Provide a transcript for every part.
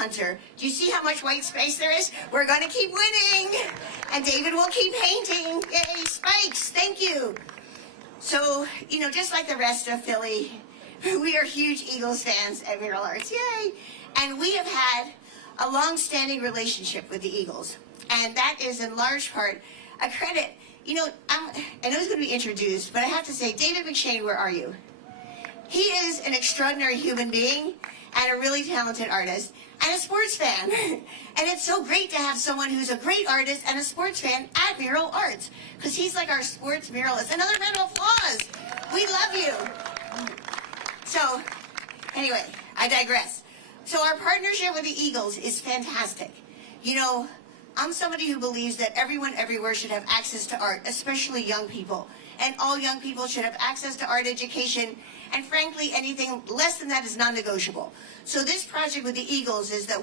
Hunter. Do you see how much white space there is? We're going to keep winning, and David will keep painting. Yay, spikes, thank you. So, just like the rest of Philly, we are huge Eagles fans at Mural Arts, yay! And we have had a long-standing relationship with the Eagles, and that is in large part a credit. I know he's going to be introduced, but I have to say, David McShane, where are you? He is an extraordinary human being and a really talented artist and a sports fan. And it's so great to have someone who's a great artist and a sports fan at Mural Arts, because he's like our sports muralist. Another round of applause. We love you. So, anyway, I digress. So our partnership with the Eagles is fantastic. I'm somebody who believes that everyone everywhere should have access to art, especially young people. And all young people should have access to art education, and frankly, anything less than that is non-negotiable. So this project with the Eagles is that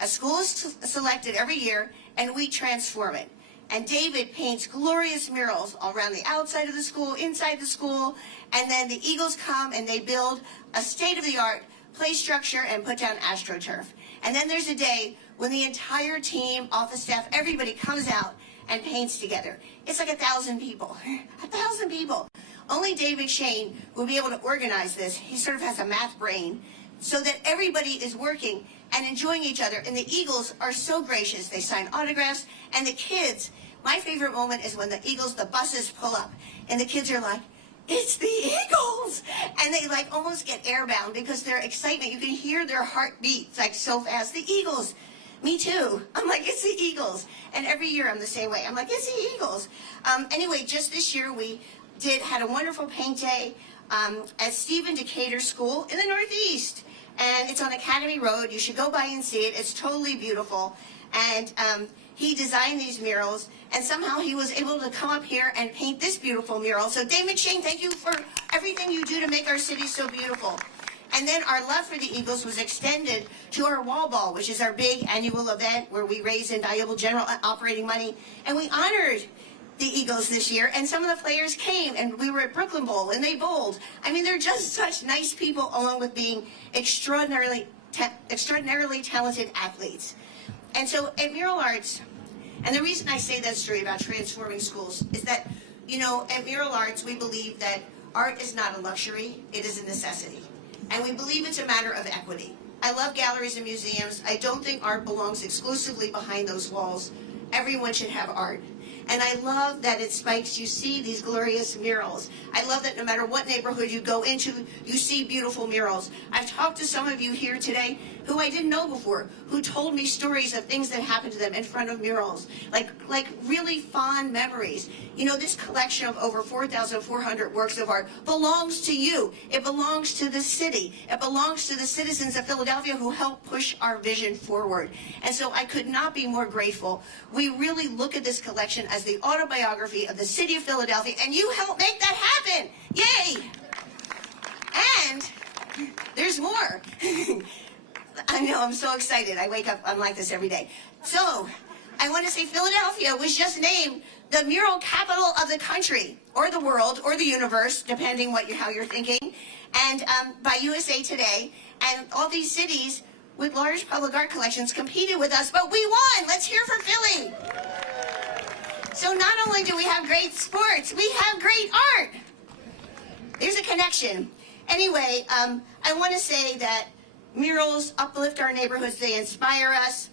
a school is selected every year, and we transform it. And David paints glorious murals all around the outside of the school, inside the school, and then the Eagles come and they build a state-of-the-art play structure and put down AstroTurf. And then there's a day when the entire team, office staff, everybody comes out and paints together. It's like 1,000 people. 1,000 people. Only Dave McShane will be able to organize this. He sort of has a math brain, so that everybody is working and enjoying each other. And the Eagles are so gracious. They sign autographs. And the kids, my favorite moment is when the buses pull up, and the kids are like, "It's the Eagles!" And they almost get airbound because their excitement, you can hear their heartbeats so fast. The Eagles. Me too. I'm like, it's the Eagles. And every year I'm the same way. I'm like, it's the Eagles. Anyway, just this year we had a wonderful paint day at Stephen Decatur School in the Northeast. And it's on Academy Road. You should go by and see it. It's totally beautiful. And he designed these murals, and somehow he was able to come up here and paint this beautiful mural. So Dave McShane, thank you for everything you do to make our city so beautiful. And then our love for the Eagles was extended to our wall ball, which is our big annual event where we raise invaluable general operating money. And we honored the Eagles this year, and some of the players came, and we were at Brooklyn Bowl, and they bowled. I mean, they're just such nice people, along with being extraordinarily talented athletes. And so at Mural Arts, and the reason I say that story about transforming schools is that, at Mural Arts, we believe that art is not a luxury, it is a necessity. And we believe it's a matter of equity. I love galleries and museums. I don't think art belongs exclusively behind those walls. Everyone should have art. And I love that at Spikes you see these glorious murals. I love that no matter what neighborhood you go into, you see beautiful murals. I've talked to some of you here today who I didn't know before, who told me stories of things that happened to them in front of murals, like really fond memories. This collection of over 4,400 works of art belongs to you. It belongs to the city. It belongs to the citizens of Philadelphia who help push our vision forward. And so I could not be more grateful. We really look at this collection as the autobiography of the city of Philadelphia, and you helped make that happen. Yay! And there's more. I know, I'm so excited. I wake up, I'm like this every day. So, I want to say Philadelphia was just named the mural capital of the country, or the world, or the universe, depending how you're thinking, and by USA Today. And all these cities with large public art collections competed with us, but we won! Let's hear for Philly! So not only do we have great sports, we have great art. There's a connection. Anyway, I want to say that murals uplift our neighborhoods, they inspire us.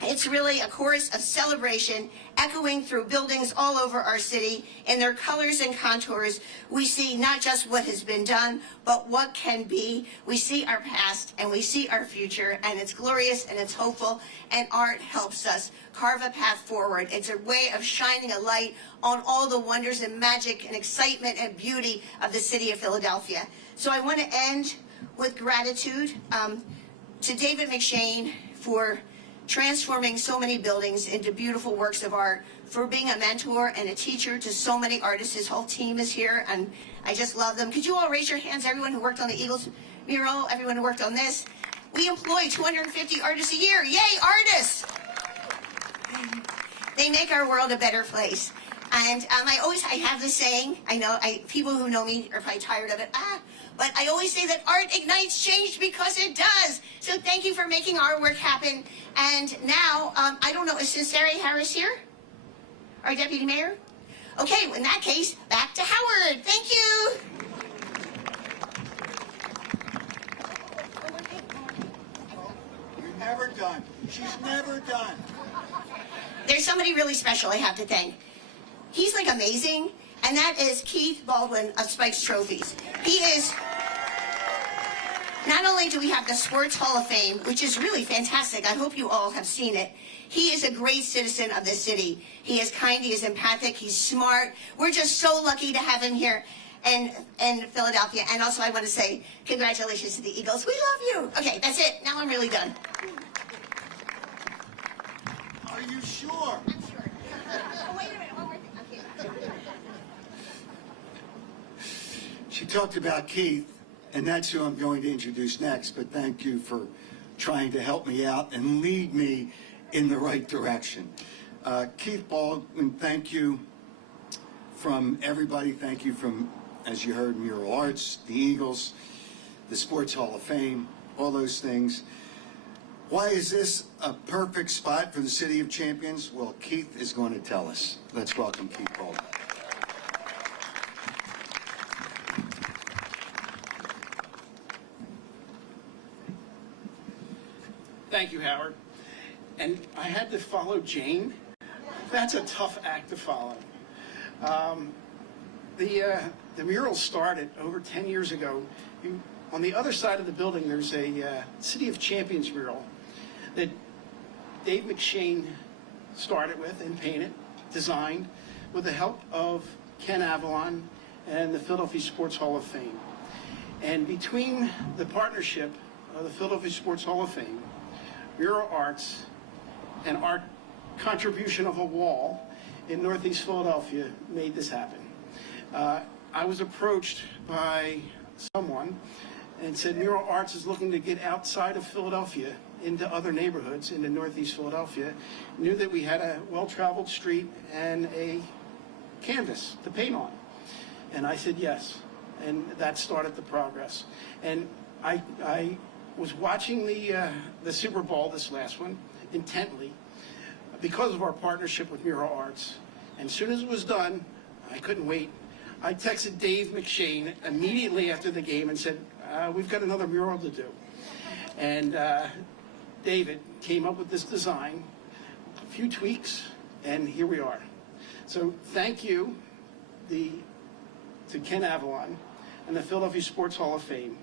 It's really a chorus of celebration echoing through buildings all over our city. In their colors and contours, we see not just what has been done, but what can be. We see our past and we see our future, and it's glorious and it's hopeful, and art helps us carve a path forward. It's a way of shining a light on all the wonders and magic and excitement and beauty of the city of Philadelphia. So I want to end with gratitude to David McShane for transforming so many buildings into beautiful works of art, for being a mentor and a teacher to so many artists. His whole team is here, and I just love them. Could you all raise your hands, everyone who worked on the Eagles mural, everyone who worked on this? We employ 250 artists a year. Yay, artists! They make our world a better place. And I have this saying, I know people who know me are probably tired of it, But I always say that art ignites change because it does. So thank you for making our work happen. And now, I don't know, is Sarah Harris here? Our deputy mayor? Okay, in that case, back to Howard. Thank you. You're never done. She's never done. There's somebody really special I have to thank. He's like amazing, and that is Keith Baldwin of Spike's Trophies. He is, not only do we have the Sports Hall of Fame, which is really fantastic, I hope you all have seen it. He is a great citizen of this city. He is kind, he is empathic, he's smart. We're just so lucky to have him here in Philadelphia. And also I want to say congratulations to the Eagles. We love you. Okay, that's it. Now I'm really done. Are you sure? I'm sure. Oh, wait a minute, one more thing. Okay. She talked about Keith, and that's who I'm going to introduce next, but thank you for trying to help me out and lead me in the right direction. Keith Baldwin, thank you from everybody. Thank you from, as you heard, Mural Arts, the Eagles, the Sports Hall of Fame, all those things. Why is this a perfect spot for the City of Champions? Well, Keith is going to tell us. Let's welcome Keith Baldwin. Thank you, Howard. And I had to follow Jane. That's a tough act to follow. The mural started over 10 years ago. On the other side of the building, there's a City of Champions mural that Dave McShane started with and painted, designed, with the help of Ken Avalon and the Philadelphia Sports Hall of Fame. And between the partnership of the Philadelphia Sports Hall of Fame, Mural Arts, and our contribution of a wall in Northeast Philadelphia made this happen. I was approached by someone and said Mural Arts is looking to get outside of Philadelphia into other neighborhoods into Northeast Philadelphia. Knew that we had a well-traveled street and a canvas to paint on. And I said yes, and that started the progress. And I was watching the Super Bowl, this last one, intently because of our partnership with Mural Arts. And as soon as it was done, I couldn't wait. I texted Dave McShane immediately after the game and said, we've got another mural to do. And David came up with this design, a few tweaks, and here we are. So thank you to Ken Avalon and the Philadelphia Sports Hall of Fame.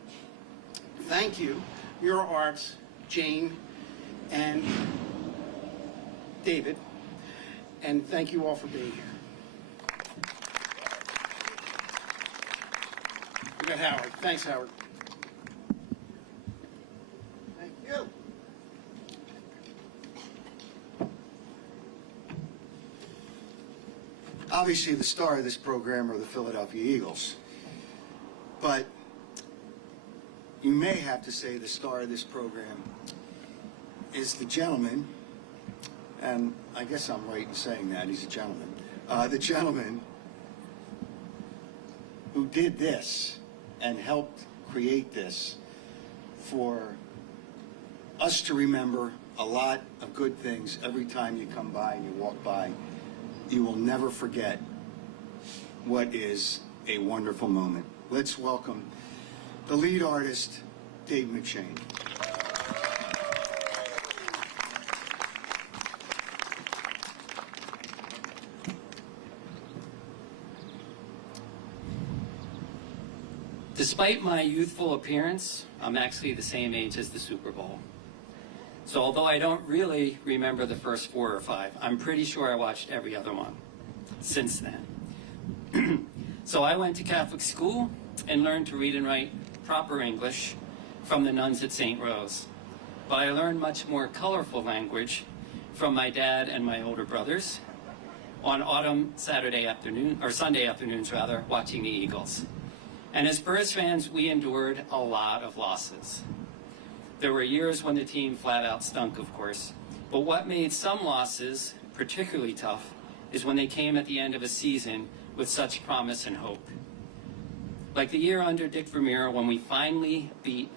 Thank you, Mural Arts, Jane, and David, and thank you all for being here. We got Howard. Thanks, Howard. Thank you. Obviously, the star of this program are the Philadelphia Eagles, but you may have to say the star of this program is the gentleman, and I guess I'm right in saying that, he's a gentleman, the gentleman who did this and helped create this for us to remember a lot of good things every time you come by and you walk by. You will never forget what is a wonderful moment. Let's welcome the lead artist, Dave McShane. Despite my youthful appearance, I'm actually the same age as the Super Bowl. So although I don't really remember the first 4 or 5, I'm pretty sure I watched every other one since then. So I went to Catholic school and learned to read and write proper English from the nuns at St. Rose. But I learned much more colorful language from my dad and my older brothers on Sunday afternoons rather, watching the Eagles. And as Spurs fans, we endured a lot of losses. There were years when the team flat out stunk, of course, but what made some losses particularly tough is when they came at the end of a season with such promise and hope. Like the year under Dick Vermeer when we finally beat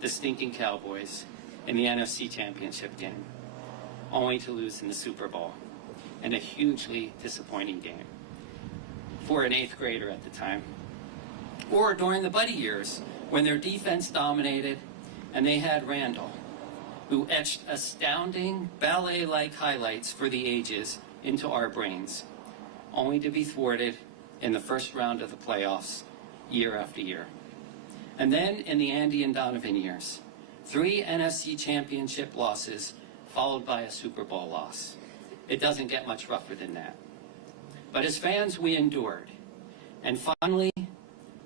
the stinking Cowboys in the NFC Championship game, only to lose in the Super Bowl, in a hugely disappointing game for an 8th grader at the time. Or during the Buddy years, when their defense dominated and they had Randall, who etched astounding ballet-like highlights for the ages into our brains, only to be thwarted in the first round of the playoffs year after year. And then in the Andy and Donovan years, 3 NFC Championship losses followed by a Super Bowl loss. It doesn't get much rougher than that. But as fans, we endured. And finally,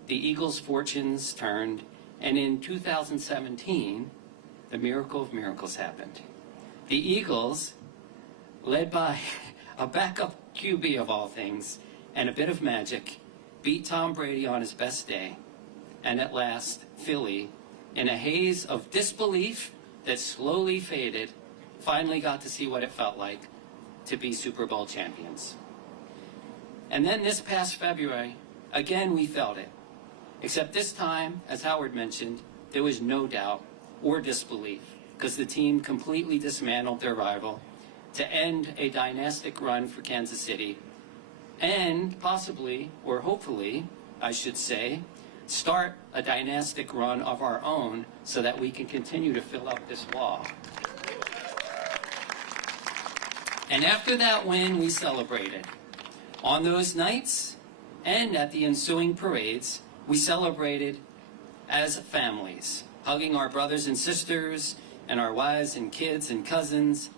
the Eagles' fortunes turned, and in 2017, the miracle of miracles happened. The Eagles, led by a backup QB of all things, and a bit of magic, beat Tom Brady on his best day, and at last, Philly, in a haze of disbelief that slowly faded, finally got to see what it felt like to be Super Bowl champions. And then this past February, again we felt it. Except this time, as Howard mentioned, there was no doubt or disbelief, because the team completely dismantled their rival to end a dynastic run for Kansas City, and possibly, or hopefully, I should say, start a dynastic run of our own so that we can continue to fill up this wall. And after that win, we celebrated. On those nights and at the ensuing parades, we celebrated as families, hugging our brothers and sisters and our wives and kids and cousins,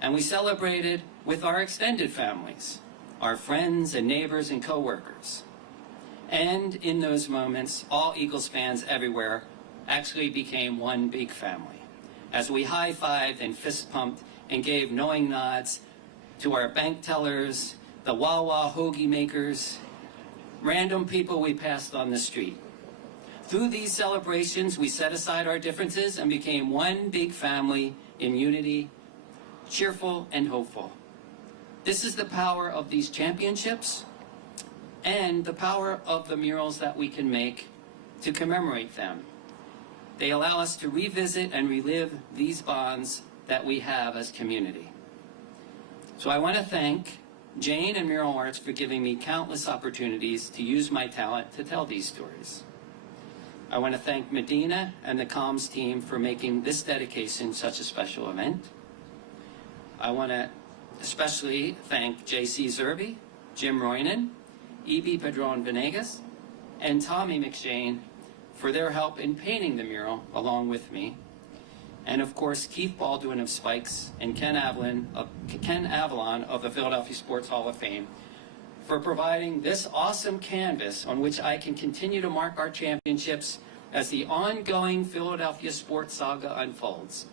and we celebrated with our extended families, our friends and neighbors and co-workers. And in those moments, all Eagles fans everywhere actually became one big family, as we high-fived and fist-pumped and gave knowing nods to our bank tellers, the Wawa hoagie makers, random people we passed on the street. Through these celebrations, we set aside our differences and became one big family in unity, cheerful and hopeful. This is the power of these championships and the power of the murals that we can make to commemorate them. They allow us to revisit and relive these bonds that we have as community. So I want to thank Jane and Mural Arts for giving me countless opportunities to use my talent to tell these stories. I want to thank Medina and the comms team for making this dedication such a special event. I want to especially thank J.C. Zerby, Jim Roynan, E.B. Padron Venegas, and Tommy McShane for their help in painting the mural along with me. And of course, Keith Baldwin of Spikes and Ken Avalon of the Philadelphia Sports Hall of Fame for providing this awesome canvas on which I can continue to mark our championships as the ongoing Philadelphia sports saga unfolds.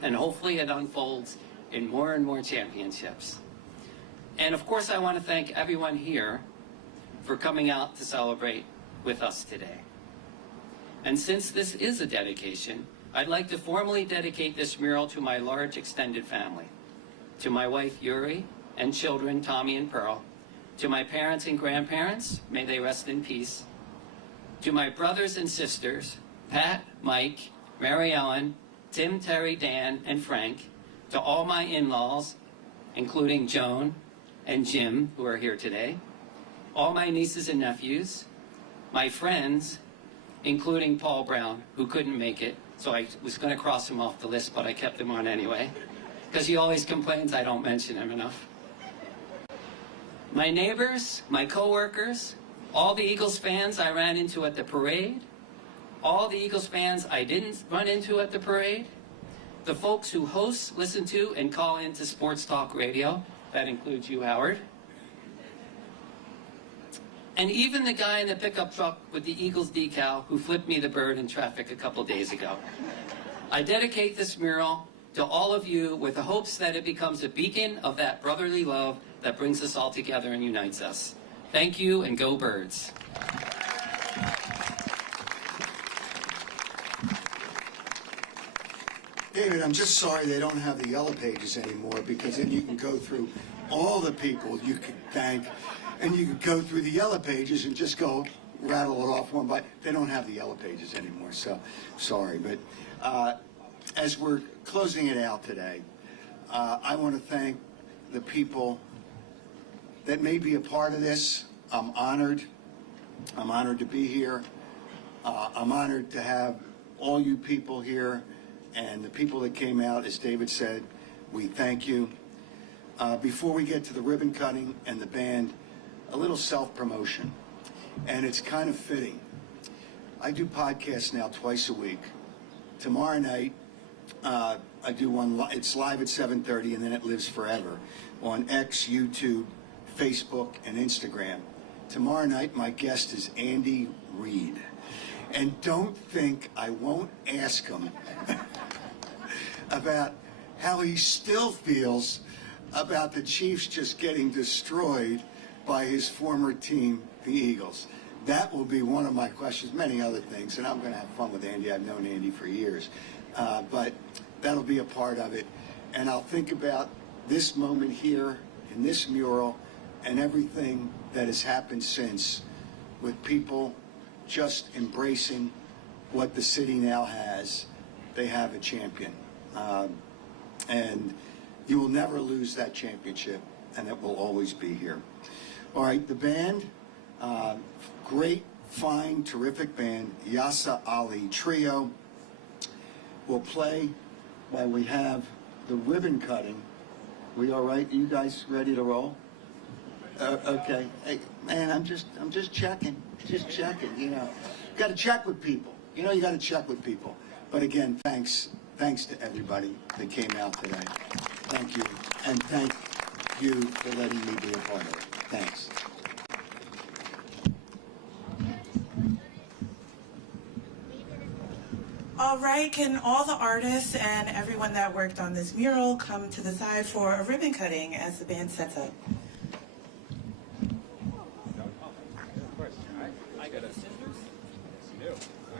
And hopefully it unfolds in more and more championships. And of course, I want to thank everyone here for coming out to celebrate with us today. And since this is a dedication, I'd like to formally dedicate this mural to my large extended family, to my wife Yuri and children Tommy and Pearl, to my parents and grandparents, may they rest in peace, to my brothers and sisters, Pat, Mike, Mary Ellen, Tim, Terry, Dan, and Frank, to all my in-laws, including Joan and Jim, who are here today, all my nieces and nephews, my friends, including Paul Brown, who couldn't make it, so I was going to cross him off the list, but I kept him on anyway, because he always complains I don't mention him enough. My neighbors, my co-workers, all the Eagles fans I ran into at the parade, all the Eagles fans I didn't run into at the parade, the folks who host, listen to, and call into Sports Talk Radio, that includes you, Howard, and even the guy in the pickup truck with the Eagles decal who flipped me the bird in traffic a couple days ago. I dedicate this mural to all of you with the hopes that it becomes a beacon of that brotherly love that brings us all together and unites us. Thank you, and go Birds. David, I'm just sorry they don't have the yellow pages anymore, because then you can go through all the people you could thank, and you could go through the yellow pages and just go rattle it off one by. They don't have the yellow pages anymore, so sorry. But as we're closing it out today, I want to thank the people that may be a part of this. I'm honored. I'm honored to be here. I'm honored to have all you people here and the people that came out. As David said, we thank you. Before we get to the ribbon cutting and the band, a little self-promotion. And it's kind of fitting. I do podcasts now twice a week. Tomorrow night, I do one, it's live at 7:30, and then it lives forever on X, YouTube, Facebook, and Instagram. Tomorrow night, my guest is Andy Reid. And don't think I won't ask him about how he still feels about the Chiefs just getting destroyed by his former team, the Eagles. That will be one of my questions, many other things, and I'm going to have fun with Andy. I've known Andy for years. But that'll be a part of it. And I'll think about this moment here in this mural and everything that has happened since, with people just embracing what the city now has. They have a champion. And you will never lose that championship, and it will always be here. All right, the band, great, fine, terrific band, Yasa Ali Trio, will play while we have the ribbon cutting. We all right? Are you guys ready to roll? Okay. Hey, man, I'm just checking. Just checking, you know. Got to check with people. You know, you got to check with people. But again, thanks to everybody that came out today. Thank you. And thank you for letting me be a part of it. Thanks. All right, can all the artists and everyone that worked on this mural come to the side for a ribbon cutting as the band sets up? I gotta